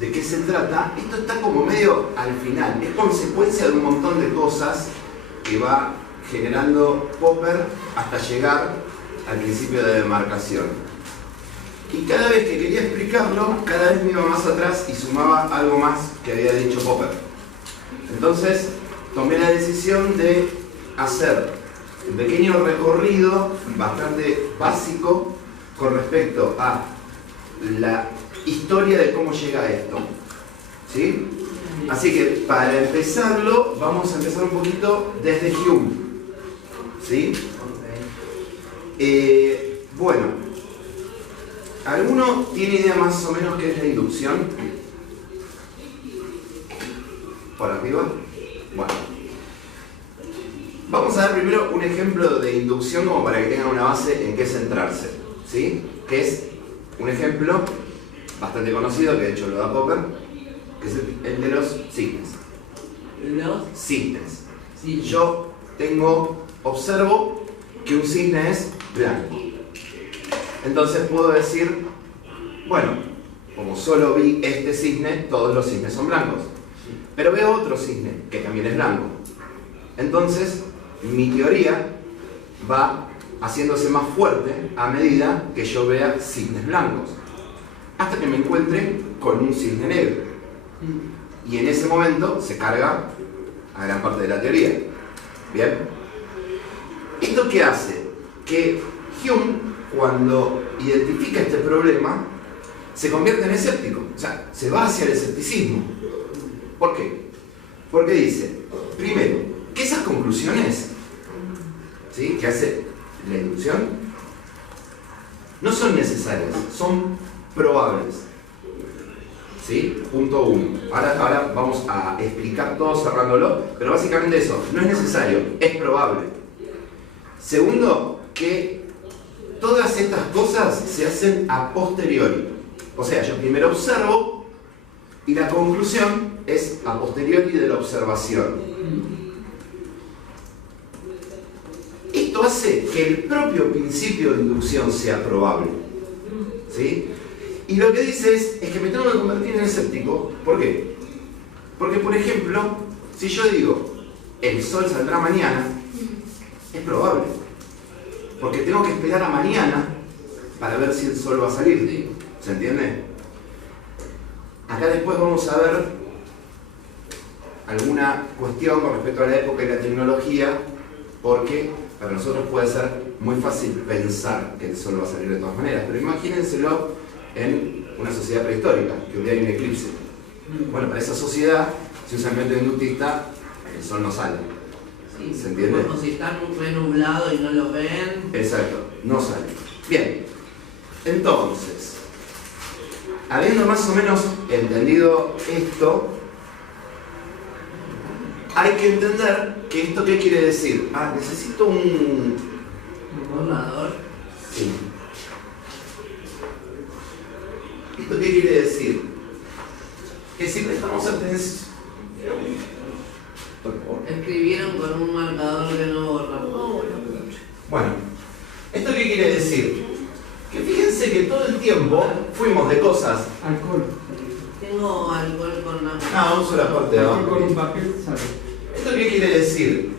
de qué se trata, esto está como medio al final, es consecuencia de un montón de cosas que va generando Popper hasta llegar al principio de demarcación. Y cada vez que quería explicarlo, cada vez me iba más atrás y sumaba algo más que había dicho Popper. Entonces tomé la decisión de hacer un pequeño recorrido bastante básico con respecto a la historia de cómo llega a esto, ¿sí? Así que para empezarlo, vamos a empezar un poquito desde Hume, ¿sí? Bueno, ¿alguno tiene idea más o menos qué es la inducción? ¿Por arriba? Bueno, vamos a ver primero un ejemplo de inducción como para que tengan una base en qué centrarse, ¿sí? Que es un ejemplo bastante conocido, que de hecho lo da Popper, que es el de los cisnes. ¿Los? Cisnes. Sí. Yo observo que un cisne es blanco. Entonces puedo decir, bueno, como solo vi este cisne, todos los cisnes son blancos. Pero veo otro cisne, que también es blanco. Entonces, mi teoría va haciéndose más fuerte a medida que yo vea cisnes blancos, hasta que me encuentre con un cisne negro. Y en ese momento se carga a gran parte de la teoría. ¿Bien? ¿Esto qué hace? Que Hume, cuando identifica este problema, se convierte en escéptico. O sea, se va hacia el escepticismo. ¿Por qué? Porque dice, primero, que esas conclusiones, ¿sí?, que hace la inducción, no son necesarias, son probables. ¿Sí? Punto 1. Ahora vamos a explicar todo cerrándolo, pero básicamente eso, no es necesario, es probable. Segundo, que todas estas cosas se hacen a posteriori. O sea, yo primero observo y la conclusión es a posteriori de la observación. Esto hace que el propio principio de inducción sea probable, ¿sí? Y lo que dice es que me tengo que convertir en escéptico. ¿Por qué? Porque, por ejemplo, si yo digo el sol saldrá mañana, es probable. Porque tengo que esperar a mañana para ver si el sol va a salir. ¿Se entiende? Acá después vamos a ver alguna cuestión con respecto a la época y la tecnología, porque para nosotros puede ser muy fácil pensar que el sol va a salir de todas maneras, pero imagínenselo en una sociedad prehistórica, que un día hay un eclipse. Bueno, para esa sociedad, si usa el método inductista, el sol no sale. Sí, ¿se entiende? como si está muy nublado y no lo ven. Exacto, no sale. Bien, entonces, habiendo más o menos entendido esto, hay que entender que esto qué quiere decir. Ah, necesito un borrador. Sí. ¿Esto qué quiere decir? Que si prestamos atención... Escribieron con un marcador que no borra. Bueno, ¿esto qué quiere decir? Que fíjense que todo el tiempo fuimos de cosas... Alcohol. Tengo alcohol con la... Ah, uso la parte de abajo. Con un papel, ¿sabes? ¿Esto qué quiere decir?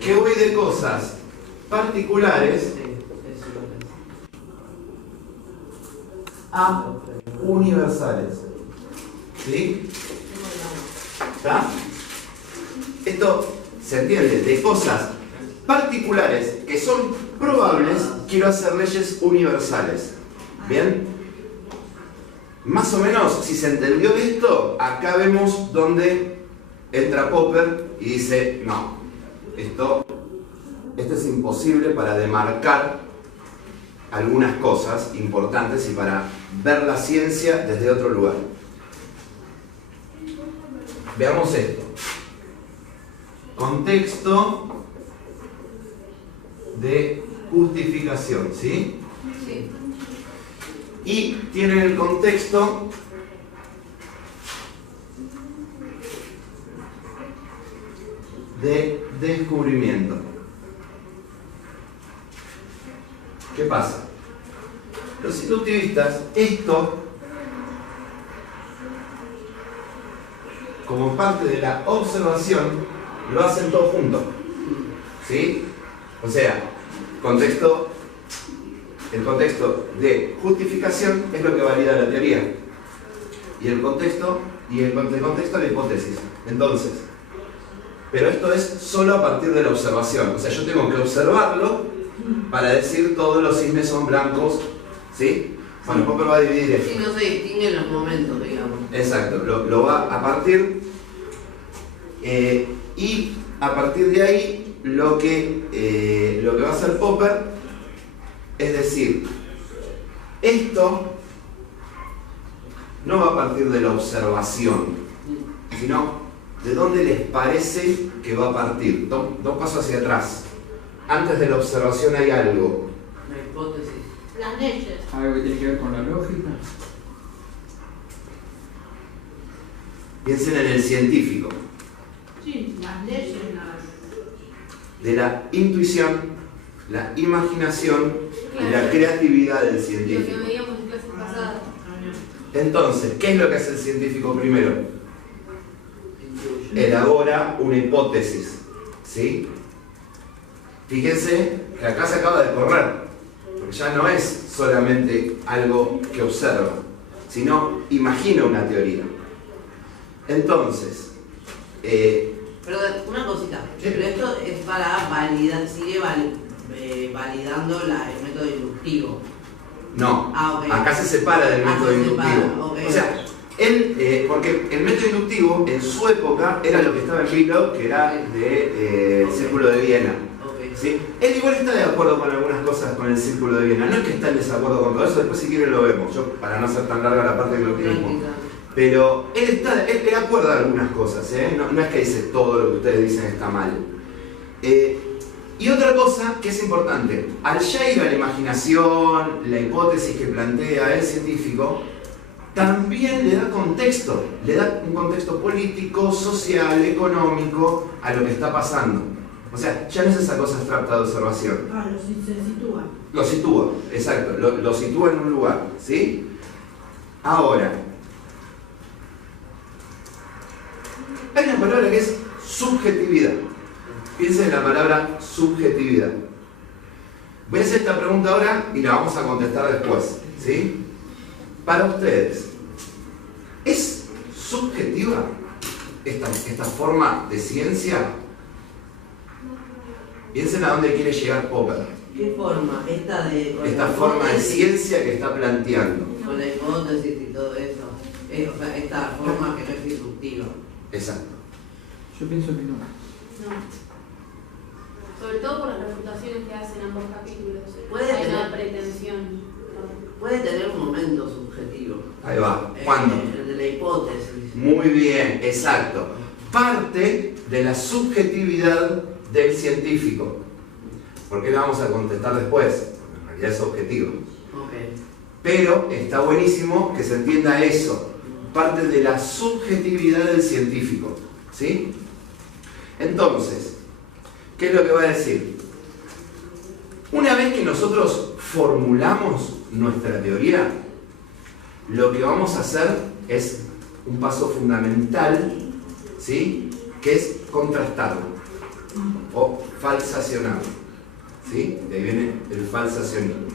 Que voy de cosas particulares a universales. ¿Sí? ¿Está? Esto se entiende, de cosas particulares que son probables, quiero hacer leyes universales. ¿Bien? Más o menos, si se entendió esto, acá vemos donde entra Popper y dice, no, esto es imposible para demarcar algunas cosas importantes y para ver la ciencia desde otro lugar. Veamos esto. Contexto de justificación, ¿sí? Sí. Y tienen el contexto de descubrimiento. ¿Qué pasa? Los inductivistas, esto como parte de la observación, lo hacen todo junto. ¿Sí? O sea, el contexto de justificación es lo que valida la teoría. Y el contexto la hipótesis. Entonces, pero esto es solo a partir de la observación. O sea, yo tengo que observarlo para decir todos los cisnes son blancos. ¿Sí? Bueno, Popper va a dividir esto. Sí, no se distinguen los momentos, digamos. Exacto, lo va a partir. Y a partir de ahí, lo que va a hacer Popper es decir, esto no va a partir de la observación, sino de dónde les parece que va a partir. Dos pasos hacia atrás. Antes de la observación hay algo. La hipótesis. Las leyes. ¿Algo que tiene que ver con la lógica? Piensen en el científico. Sí, las leyes. De la intuición, la imaginación y la creatividad del Lo que científico. veíamos en clases pasadas. Entonces, ¿qué es lo que hace el científico primero? Elabora una hipótesis. ¿Sí? Fíjense que acá se acaba de correr, porque ya no es solamente algo que observa, sino imagina una teoría. Entonces, Perdón, una cosita. Sí. Pero esto es para validar, sigue validando el método inductivo. no, Ah, ok. acá se separa del método se inductivo. separa, ok. O sea, porque el método inductivo en su época era lo que estaba en Virchow, que era del Círculo de Viena. Ok. ¿Sí? Él igual está de acuerdo con algunas cosas con el Círculo de Viena, no es que está en desacuerdo con todo eso, después si quieren lo vemos, yo para no ser tan larga la parte del glutinismo. Pero él le acuerda algunas cosas, ¿eh? No es que dice todo lo que ustedes dicen está mal. Y otra cosa que es importante, al ya ir a la imaginación, la hipótesis que plantea el científico, también le da contexto, le da un contexto político, social, económico a lo que está pasando. O sea, ya no es esa cosa abstracta de observación. Ah, se sitúa. Lo sitúa, exacto, lo sitúa en un lugar, ¿sí? Ahora, hay una palabra que es subjetividad. Piensen en la palabra subjetividad. Voy a hacer esta pregunta ahora y la vamos a contestar después, ¿sí? Para ustedes, ¿es subjetiva esta forma de ciencia? Piensen a dónde quiere llegar Popper. ¿Qué forma? Esta forma de ciencia que está planteando. Con la hipótesis y todo eso. O sea, esta forma que no es inductiva. Exacto. Yo pienso que no. No. Sobre todo por las refutaciones que hacen ambos capítulos. Puede Hay tener- una pretensión. Puede tener un momento subjetivo. Ahí va. ¿Cuándo? El de la hipótesis. Muy bien, exacto. Parte de la subjetividad del científico. ¿Por qué la vamos a contestar después? Porque en realidad es objetivo. Ok. Pero está buenísimo que se entienda eso. Parte de la subjetividad del científico. ¿Sí? Entonces, ¿qué es lo que va a decir? Una vez que nosotros formulamos nuestra teoría, lo que vamos a hacer es un paso fundamental, ¿sí? Que es contrastarlo o falsacionarlo, ¿sí? De ahí viene el falsacionismo.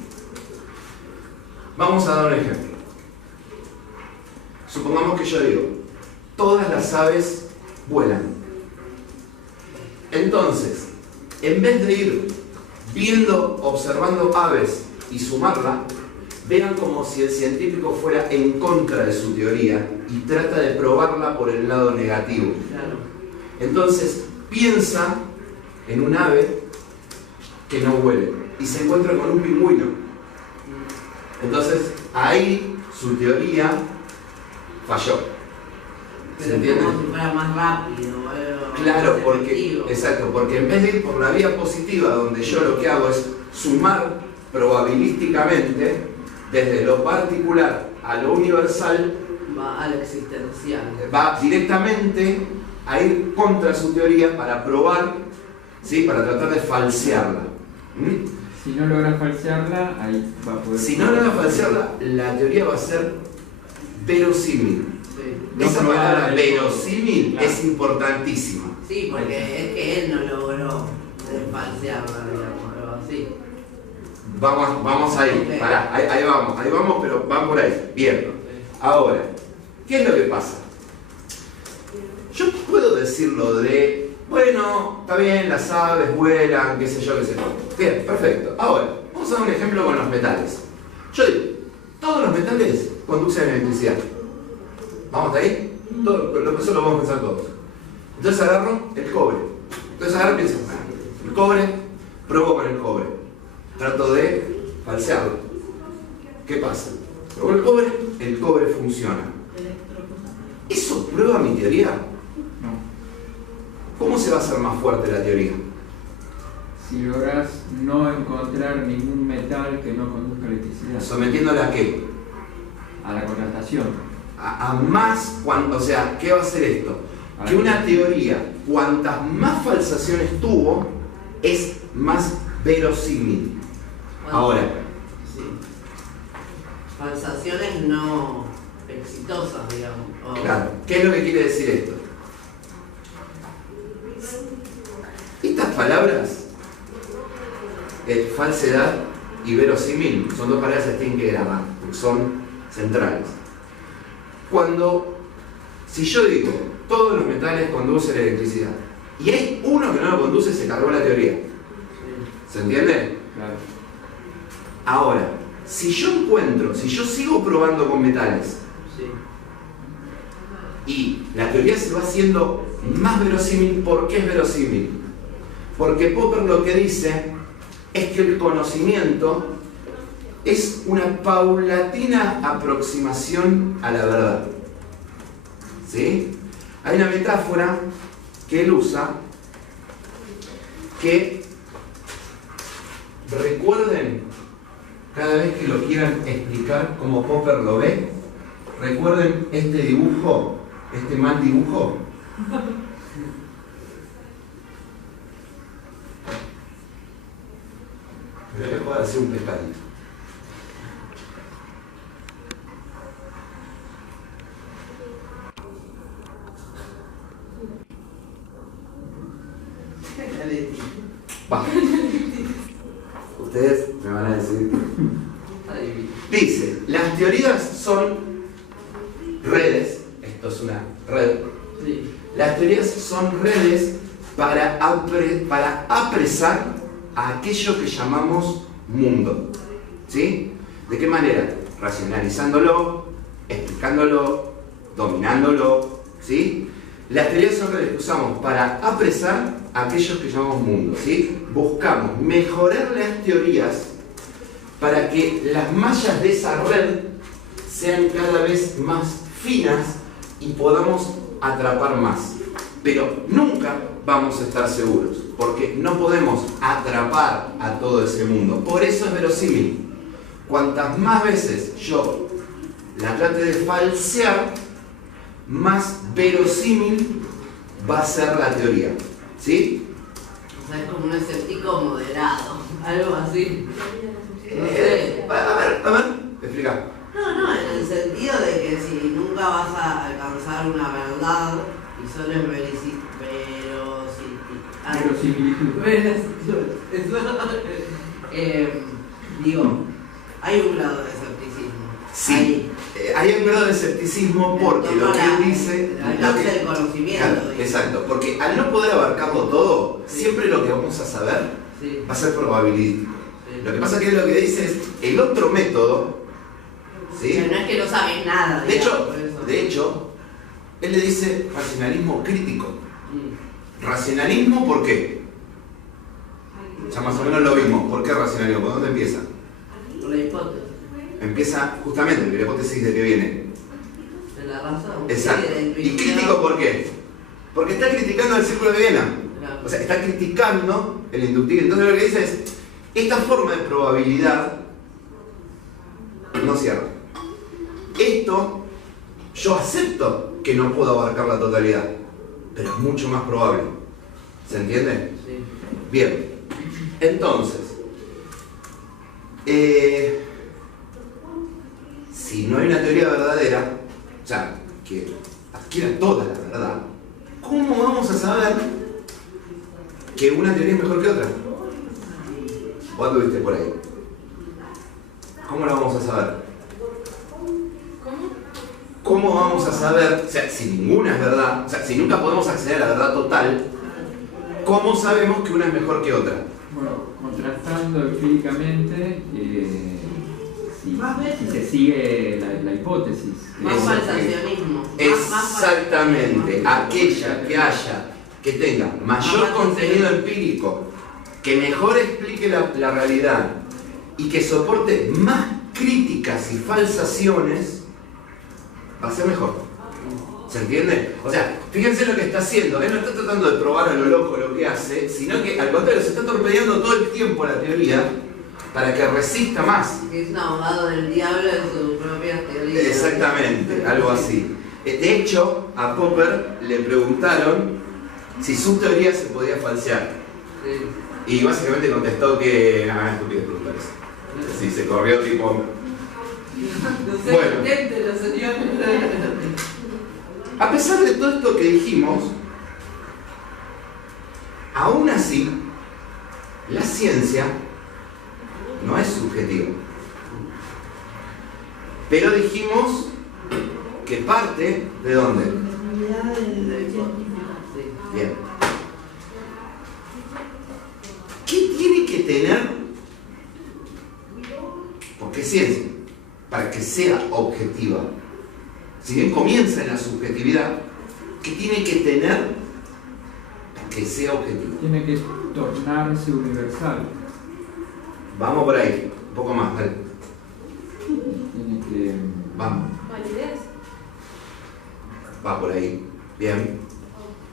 Vamos a dar un ejemplo. Supongamos que yo digo, todas las aves vuelan. Entonces, en vez de ir observando aves y sumarla, vean como si el científico fuera en contra de su teoría y trata de probarla por el lado negativo. Claro. Entonces, piensa en un ave que no vuele y se encuentra con un pingüino. Entonces, ahí su teoría falló. ¿Se Pero entiende? como si fuera más rápido. Claro, más porque, efectivo. exacto, porque en vez de ir por la vía positiva, donde yo lo que hago es sumar probabilísticamente desde lo particular a lo universal, Va al existencial. va directamente a ir contra su teoría para probar, ¿sí? Para tratar de falsearla. ¿Mm? Si no logra falsearla, ahí va a poder. Si no logra falsearla, la teoría va a ser verosímil. Sí. esa No palabra probar el- verosímil Claro. es importantísima. Sí, porque es que él no logró falsearla, digamos, algo así. Vamos ahí, Ok. pará, ahí vamos, pero van por ahí. Bien. Ahora, ¿qué es lo que pasa? Yo puedo decirlo de, bueno, está bien, las aves vuelan, qué sé yo, qué sé yo. Bien, perfecto. Ahora, vamos a dar un ejemplo con los metales. Yo digo, todos los metales conducen electricidad. ¿Vamos hasta ahí? Eso lo vamos a pensar todos. Entonces agarro el cobre. Entonces agarro y pienso, el cobre, pruebo con el cobre. Trato de falsearlo. ¿Qué pasa? Con el cobre funciona. ¿Eso prueba mi teoría? No. ¿Cómo se va a hacer más fuerte la teoría? Si logras no encontrar ningún metal que no conduzca electricidad. ¿Sometiéndola a qué? A la contrastación. A más, o sea, ¿qué va a hacer esto? Que una teoría, cuantas más falsaciones tuvo, es más verosímil. Ahora, Sí. Falsaciones no exitosas, digamos. O- claro, ¿qué es lo que quiere decir esto? Estas palabras, falsedad y verosímil, son dos palabras que se tienen que grabar, porque son centrales. Si yo digo, todos los metales conducen electricidad, y hay uno que no lo conduce, se cargó la teoría. Sí, ¿Se entiende? Claro. Ahora, si yo sigo probando con metales, sí. y la teoría se va haciendo más verosímil, ¿por qué es verosímil? Porque Popper lo que dice es que el conocimiento es una paulatina aproximación a la verdad. ¿Sí? Hay una metáfora que él usa que recuerden, cada vez que lo quieran explicar como Popper lo ve, recuerden este dibujo, este mal dibujo. Me voy a poder hacer un pescadito. Va. Ustedes me van a decir. Dice, las teorías son redes, esto es una red. Sí. Las teorías son redes para apresar a aquello que llamamos mundo. ¿Sí? ¿De qué manera? Racionalizándolo, explicándolo, dominándolo. ¿Sí? Las teorías son redes que usamos para apresar a aquellos que llamamos mundo. ¿Sí? Buscamos mejorar las teorías para que las mallas de esa red sean cada vez más finas y podamos atrapar más. Pero nunca vamos a estar seguros, porque no podemos atrapar a todo ese mundo. Por eso es verosímil. Cuantas más veces yo la trate de falsear, más verosímil va a ser la teoría. ¿Sí? O sea, es como un escéptico moderado, algo así. A ver, explica. No, en el sentido de que si nunca vas a alcanzar una verdad y solo es Verosimilitud. digo, hay un grado de escepticismo. Sí, hay un grado de escepticismo porque lo que él dice... El alcance del conocimiento. Claro, digo. exacto, porque al no poder abarcarlo todo, siempre lo que vamos a saber Sí, va a ser probabilístico. sí. Lo que pasa es que lo que dice es el otro método, ¿sí? Pero no es que no sabes nada. De digamos, hecho, por eso. él le dice racionalismo crítico. Mm. ¿Racionalismo por qué? Ya más o menos lo vimos. ¿Por qué racionalismo? ¿Por dónde empieza? Por la hipótesis. Empieza justamente la hipótesis de que viene. De la razón. Exacto. Sí, de la ¿Y intuición. crítico por qué? Porque está criticando el círculo de Viena. Claro. O sea, está criticando el inductivo. Entonces lo que dice es, esta forma de probabilidad no cierra. Esto, yo acepto que no puedo abarcar la totalidad, pero es mucho más probable. ¿Se entiende? Sí. Bien. Entonces, si no hay una teoría verdadera, o sea, que adquiera toda la verdad, ¿cómo vamos a saber que una teoría es mejor que otra? ¿Vos lo viste por ahí? ¿Cómo lo vamos a saber? ¿Cómo vamos a saber, o sea, si ninguna es verdad, o sea, si nunca podemos acceder a la verdad total, ¿cómo sabemos que una es mejor que otra? Bueno, contrastando empíricamente, Más veces. si se sigue la hipótesis. Más Eso, falsacionismo. Exactamente, aquella que tenga mayor Más contenido falsacionismo. empírico, que mejor explique la realidad y que soporte más críticas y falsaciones, va a ser mejor. ¿Se entiende? O sea, fíjense lo que está haciendo. Él no está tratando de probar a lo loco lo que hace, sino que al contrario, se está torpedeando todo el tiempo la teoría para que resista más. Es un abogado del diablo en su propia teoría. Exactamente, algo así. De hecho, a Popper le preguntaron si su teoría se podía falsear. Sí. Y básicamente contestó que estúpido preguntar eso. Sí, se corrió tipo. No sé, Bueno. inténtelo, señor. A pesar de todo esto que dijimos, aún así, la ciencia no es subjetiva. Pero dijimos que parte ¿de dónde? Unidad del científico. Bien. ¿Qué tiene que tener? Porque es ciencia, para que sea objetiva. Si bien comienza en la subjetividad, ¿qué tiene que tener para que sea objetiva? Tiene que tornarse universal. Vamos por ahí, un poco más, dale. Tiene que Vamos, Validez. va por ahí. Bien.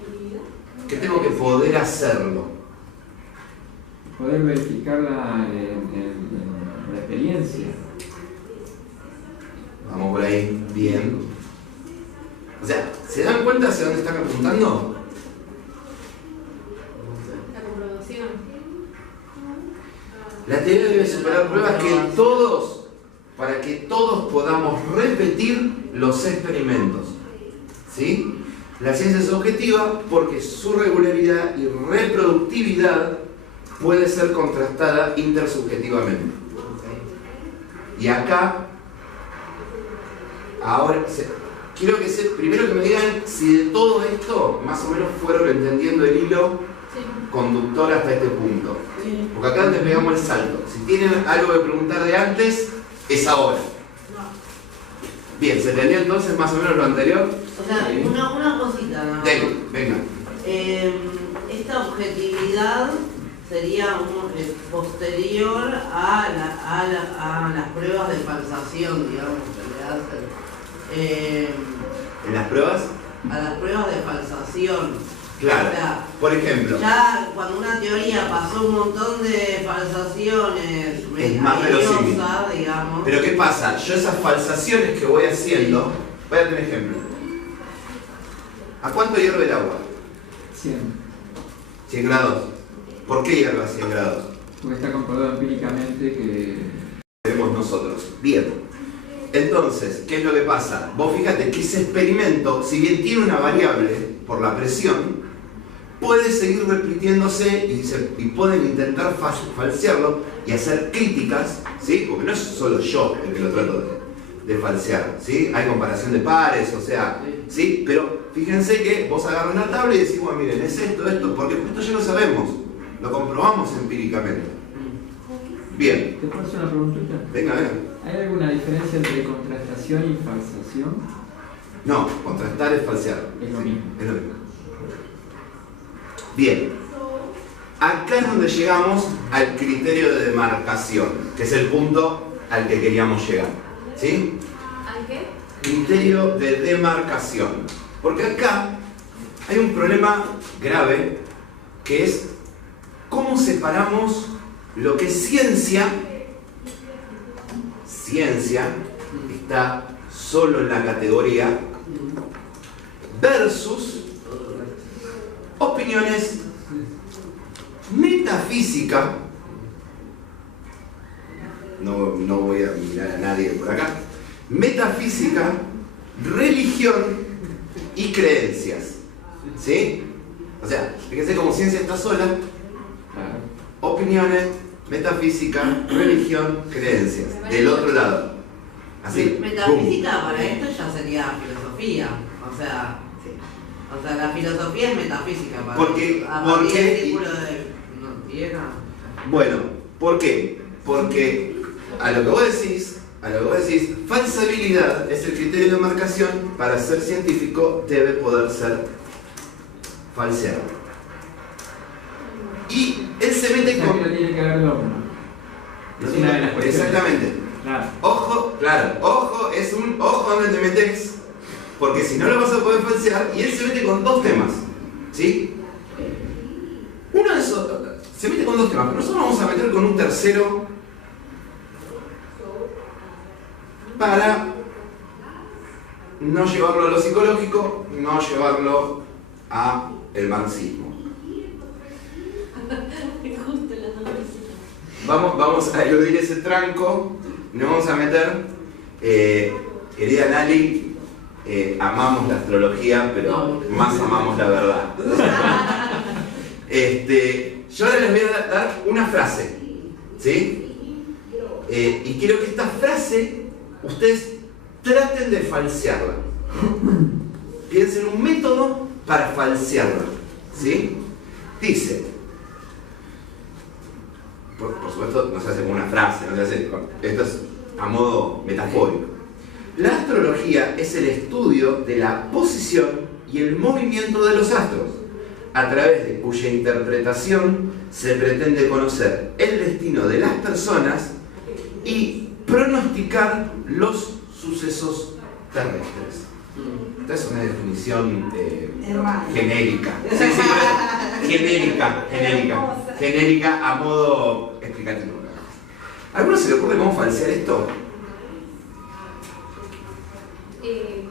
Objetividad. ¿Qué tengo que poder hacerlo? poder verificarla en la experiencia. Vamos por ahí, bien. O sea, ¿se dan cuenta hacia dónde están apuntando? La comprobación. La teoría debe superar pruebas para que todos podamos repetir los experimentos. ¿Sí? La ciencia es objetiva porque su regularidad y reproductividad puede ser contrastada intersubjetivamente. Y acá, ahora, quiero que primero que me digan si de todo esto más o menos fueron entendiendo el hilo conductor hasta este punto. Sí. Porque acá antes pegamos el salto. Si tienen algo que preguntar de antes, es ahora. Bien, ¿se entendió entonces más o menos lo anterior? O sea, Sí. una cosita nada más. Venga. Esta objetividad sería posterior a las pruebas de falsación, digamos, que le hacen. ¿En las pruebas? A las pruebas de falsación. Claro. O sea, Por ejemplo, ya cuando una teoría pasó un montón de falsaciones, Es más verosímil. valiosas, digamos. pero ¿qué pasa? Yo esas falsaciones que voy haciendo, voy a dar un ejemplo. ¿A cuánto hierve el agua? 100. 100 grados. ¿Por qué hierve a 100 grados? Porque está comprobado empíricamente que Tenemos nosotros. Bien. Entonces, ¿qué es lo que pasa? Vos fíjate que ese experimento, si bien tiene una variable por la presión, puede seguir repitiéndose y pueden intentar falsearlo y hacer críticas, ¿sí? Porque no es solo yo el que lo trato de falsear, ¿sí? Hay comparación de pares, o sea, ¿sí? Pero fíjense que vos agarras una tabla y decís, bueno, miren, es esto, porque esto ya lo sabemos, lo comprobamos empíricamente. Bien, ¿Te puedo hacer una preguntita? venga. ¿Hay alguna diferencia entre contrastación y falsación? No, contrastar es falsear. Es lo mismo. Es lo mismo. Bien. Acá es donde llegamos al criterio de demarcación, que es el punto al que queríamos llegar. ¿Sí? ¿Al qué? Criterio de demarcación. Porque acá hay un problema grave que es cómo separamos lo que es ciencia está solo en la categoría versus opiniones metafísica. No voy a mirar a nadie por acá. Metafísica, religión creencias. ¿Sí? O sea, fíjense como ciencia está sola, Claro. opiniones, metafísica, religión, creencias. Del otro lado. Así. Metafísica para esto ya sería filosofía. O sea, la filosofía es metafísica para Porque- esto. A partir porque- del círculo de Viena. Bueno, ¿por qué? Porque a lo que vos decís, falsabilidad es el criterio de marcación. Para ser científico debe poder ser falseado. Y él se O mete sea, con... que no tiene que haber dogma. No Es tiene- una de las cuestiones. Exactamente. Claro. Ojo, claro, ojo, es un ojo donde te metes, porque si no lo vas a poder falsear. Y él se mete con dos temas, ¿sí? Uno de esos, se mete con dos temas, pero nosotros vamos a meter con un tercero para no llevarlo a lo psicológico, no llevarlo a el marxismo. Justo la noticia. Vamos a eludir ese tranco, nos vamos a meter, querida Nali, amamos la astrología, pero más amamos la verdad. Yo ahora les voy a dar una frase, ¿sí? Y quiero que esta frase ustedes traten de falsearla. Piensen un método para falsearla, ¿sí? Dice, por supuesto no se hace como una frase, no se hace, esto es a modo metafórico. La astrología es el estudio de la posición y el movimiento de los astros, a través de cuya interpretación se pretende conocer el destino de las personas y pronosticar los sucesos terrestres. Esta es una definición genérica. Sí, pero genérica a modo explicativo. ¿A alguno se le ocurre cómo falsear esto?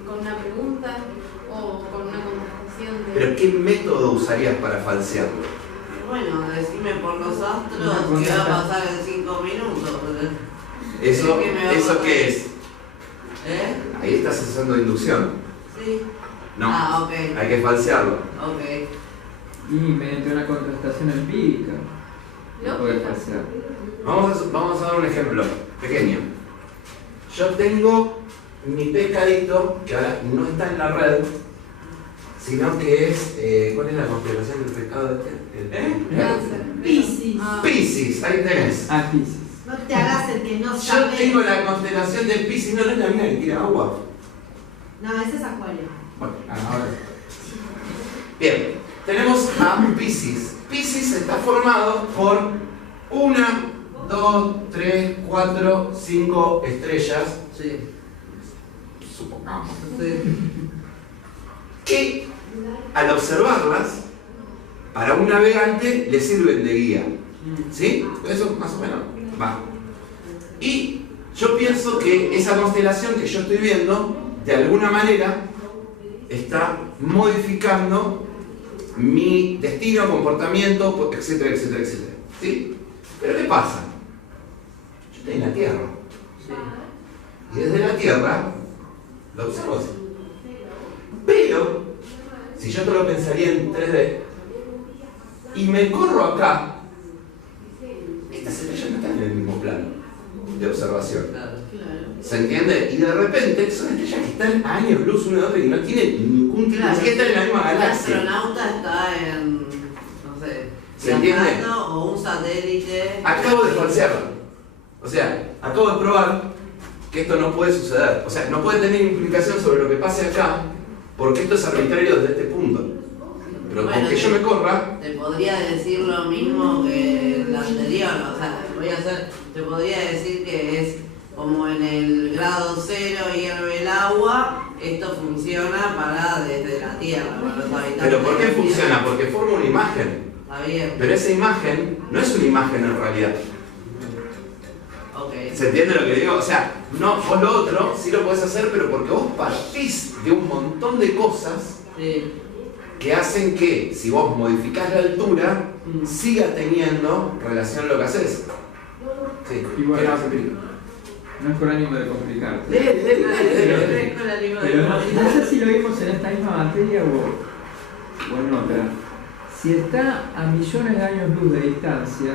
Con una pregunta o con una contestación de... ¿Pero qué método usarías para falsearlo? Bueno, decime por los astros qué va a pasar en 5 minutos. ¿Eso, ¿Qué me va a ¿eso pasar? qué es? ¿Eh? Ahí estás haciendo inducción. Sí. No, Ah, ok. hay que falsearlo. Ok. Y mediante una contrastación empírica lo puede Lógica. falsear. Vamos a dar un ejemplo pequeño. Yo tengo mi pescadito, que ahora no está en la red, sino que es... ¿cuál es la constelación del pescado este? Cáncer. Piscis. Ah. Piscis, ahí tenés. Ah, Piscis. No te hagas el que no Yo sabe. tengo la constelación de Piscis, no es la mina que tira agua. No, ese es Acuario. Bueno, ahora. Bien, tenemos a Piscis. Piscis está formado por 1, 2, 3, 4, 5 estrellas, Sí. supongamos, Sí. que al observarlas, para un navegante le sirven de guía. ¿Sí? Eso más o menos va. Y yo pienso que esa constelación que yo estoy viendo, de alguna manera, está modificando mi destino, comportamiento, etcétera, etcétera, etcétera. ¿Sí? Pero ¿qué pasa? Yo estoy en la Tierra. Y desde la Tierra lo observo así. Pero, si yo esto lo pensaría en 3D, y me corro acá, estas estrellas no están en el mismo plano de observación. Claro. ¿Se entiende? Y de repente son estrellas que están a años luz una de otra y no tienen ningún tipo, Claro. ni siquiera están en la misma El galaxia. astronauta está en, no sé, ¿Se entiende? viajando, o un satélite. Acabo de falsearlo. O sea, acabo de probar que esto no puede suceder. O sea, no puede tener implicación sobre lo que pase acá, porque esto es arbitrario desde este punto. Pero Bueno, con que yo me corra, Te podría decir lo mismo que el anterior, o sea, te podría decir que es como en el grado 0 hierve el agua, esto funciona para desde la Tierra, para los habitantes. ¿pero por qué de la Tierra. funciona? Porque forma una imagen. Está bien, Pero esa imagen no es una imagen en realidad. ok. ¿Se entiende lo que digo? O sea, no, vos lo otro sí lo podés hacer, pero porque vos partís de un montón de cosas Sí. que hacen que, si vos modificás la altura, siga teniendo relación a lo que haces. Sí, Igual. ¿qué vas a pedir? No es por ánimo de complicarte. Pero Pero no sé si lo vimos en esta misma materia o en otra. Si está a millones de años luz de distancia,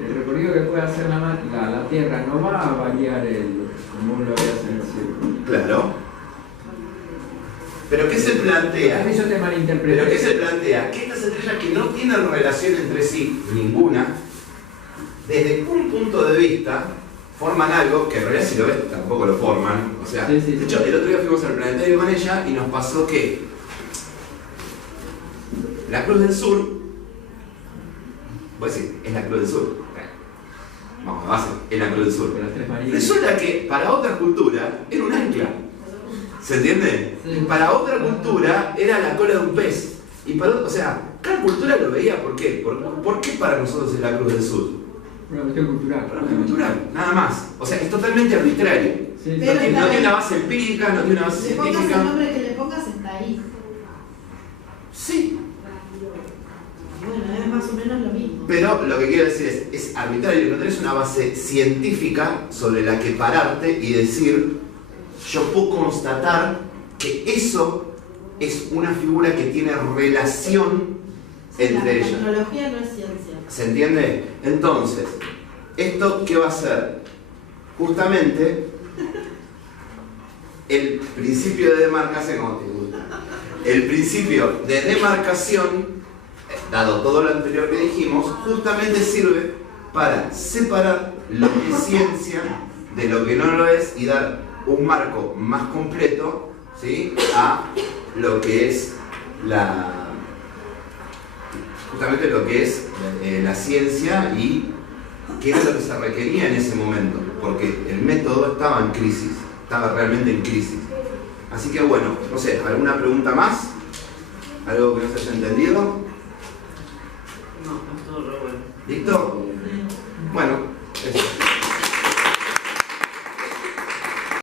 el recorrido que puede hacer la Tierra no va a variar como uno lo veas en el cielo. Claro. ¿Pero qué se plantea? Eso te malinterpreté. ¿Pero qué se plantea? Que estas estrellas que no tienen relación entre sí, ninguna, desde un punto de vista, forman algo que en realidad si lo ves tampoco lo forman. O sea, Sí, sí, de sí. hecho, el otro día fuimos al planetario con ella y nos pasó que la Cruz del Sur, voy a decir, es la Cruz del Sur. Vamos, a base, es la Cruz del Sur. Con las tres Marías. Resulta que para otra cultura era un ancla. ¿Se entiende? Sí. Para otra cultura era la cola de un pez. Y para, o sea, cada cultura lo veía. ¿Por qué? ¿Por qué para nosotros es la Cruz del Sur? Una cuestión cultural. Para una cuestión cultural, nada más. O sea, es totalmente arbitrario. Sí, Pero No tiene una base empírica, no tiene una base Le pongas el científica. nombre que le pongas, está ahí. Sí, Bueno, es más o menos lo mismo. pero lo que quiero decir es arbitrario. No tenés una base científica sobre la que pararte y decir, yo puedo constatar que eso es una figura que tiene relación entre La ellas. tecnología no es ciencia. ¿Se entiende? Entonces, ¿esto qué va a ser? Justamente el principio de demarcación, ¿cómo te gusta? El principio de demarcación, dado todo lo anterior que dijimos, justamente sirve para separar lo que es ciencia de lo que no lo es y dar un marco más completo, ¿sí?, a lo que es justamente lo que es la ciencia y qué era lo que se requería en ese momento, porque el método estaba en crisis, estaba realmente en crisis. Así que bueno, no sé, ¿alguna pregunta más? ¿Algo que no se haya entendido? no, es todo re bueno. ¿Listo?